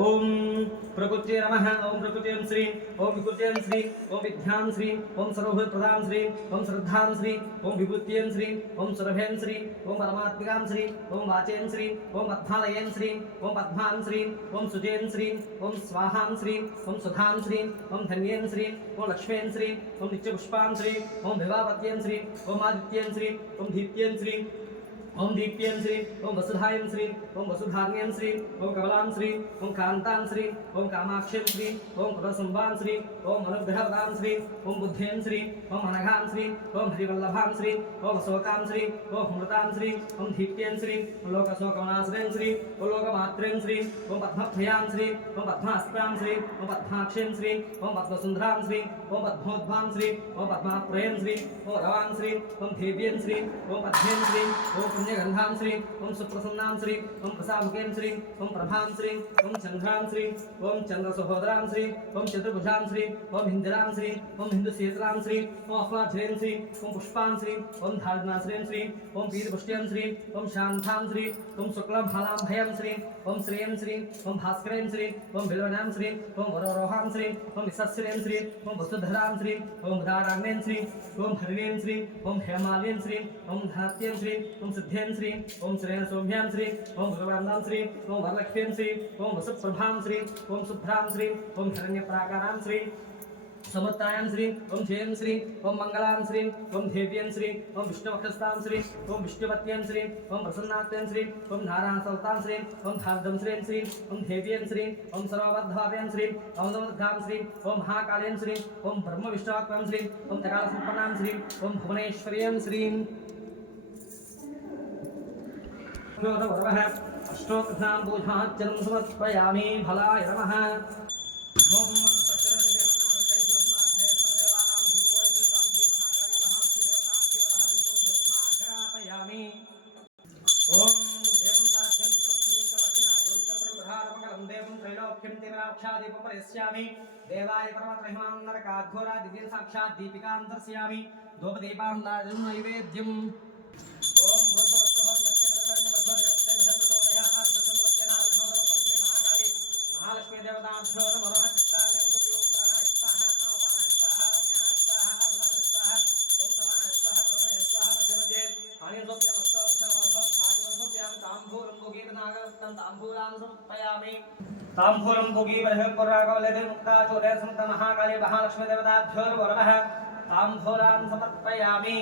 ओम प्रकृते नमः। ओम प्रकृते श्री ओम विकृते श्री ओम विद्यां श्री ओम सर्वभूतप्रदां श्री ओम श्रद्धां श्री ओम विभूतिं श्री ओम सुरभें श्री ओम परमात्मिकां श्री ओम वाचें श्री ओम पद्मालयें श्री ओम पद्मां श्री ओम सुजें श्री ओम स्वाहां श्री ओम सुधां श्री ओम धन्यें श्री ओम लक्ष्मीं श्री ओम नित्यपुष्पां श्री ओम विवापत्यं श्री ओम आदित्यं श्री ओम दीप्त्यं श्री ओम दीप्यं श्री ओम वसुधायं श्री ओम वसुधान्यं श्री ओम कमलां श्री ओम कांतां श्री ओम कामाक्षं श्री ओम कुलसुम्बां श्री ओम अनुग्रहप्रदां श्री ओम बुद्धिं श्री ओम अनघां श्री ओम हरिवल्लभां श्री ओम अशोकां श्री ओम अमृतां श्री ओम दीप्यं श्री ओम लोकशोकवनाश्रयं श्री ओम लोकमात्रं श्री ओम पद्मभयां श्री ओम पद्मास्त्रां श्री ओम पद्माक्षं श्री ओम पद्मसुंदरां श्री ओम पद्मोद्भां श्री ओम पद्माप्रयं श्री ओम रवां श्री ओम देव्यं श्री ओम पद्में श्री ओम पुण्यगंधां श्री ओम सुप्रसन्नां श्री ओम प्रसामुखें श्री ओम प्रभां श्री ओम चंद्रां श्री ओम चंद्रसहोदरां श्री ओम चतुर्भुजां श्री ओम हिंदिरां श्री ओम हिंदुशीतलां श्री ओम अफलाझें श्री ओम पुष्पां श्री ओम धारणाश्रें श्री ओम वीरपुष्ट्यं श्री ओम शांतां श्री ओम शुक्लभालाभयं श्री ओम श्रेयं श्री ओम भास्करें श्री ओम बिल्वनां श्री ओम वरोरोहां श्री ओम विसस्रें श्री ओम वसुधरां श्री ओम उदाराग्नें श्री ओम हरिणें श्री ओम हेमालिं श्री ओम धनात्यं श्री ओम सिद्धें श्री ओम श्रेय सौम्यां श्री ओम गुरुवंदां श्री ओम वरलक्ष्मीं श्री ओम वसुप्रभां श्री ओम शुभ्रां श्री ओम हिरण्यप्राकारां श्री समुत्तायां श्री ओम जयं श्री ओम मंगलां श्री ओम देव्यं श्री ओम विष्णुवक्षस्थां श्री ओम विष्णुपत्यं श्री ओम प्रसन्नात्यं श्री ओम नारायणसौतां श्री ओम धार्दं श्री ओम देव्यं श्री ओम सर्वबद्धभाव्यं श्री ओम नमोद्गां श्री ओम महाकालें श्री ओम ब्रह्मविष्णुवाक्यं श्री ओम तकालसम्पन्नां श्री ओम भुवनेश्वर्यं श्री अष्टोत्थां पूजार्चनं समर्पयामि। फलाय नमः। देवाय परमत्रहिमां नरकाघोरा दिव्य साक्षात् दीपिकां दर्शयामि। धूपदीपां नैवेद्यम्। ओम महालक्ष्मी देवताभ्यो नमः। चित्राण्यं सुयों प्राणाय स्वाहा अवमानाय स्वाहा ओम ज्ञानाय स्वाहा अवदानाय स्वाहा ओम समानाय स्वाहा परमाय स्वाहा मध्यमध्ये आनिं सोप्यमस्तोक्षणमधो भाजिवं सोप्यामि ताम्बूलं भोगीरनागरत्नं ताम्बूलां समर्पयामि। ताम्बूलं भोगीवरहपरागवलदे मुक्ताचोदय समत महाकाली महालक्ष्मी देवताभ्यो नमः। ताम्बूलां समर्पयामि।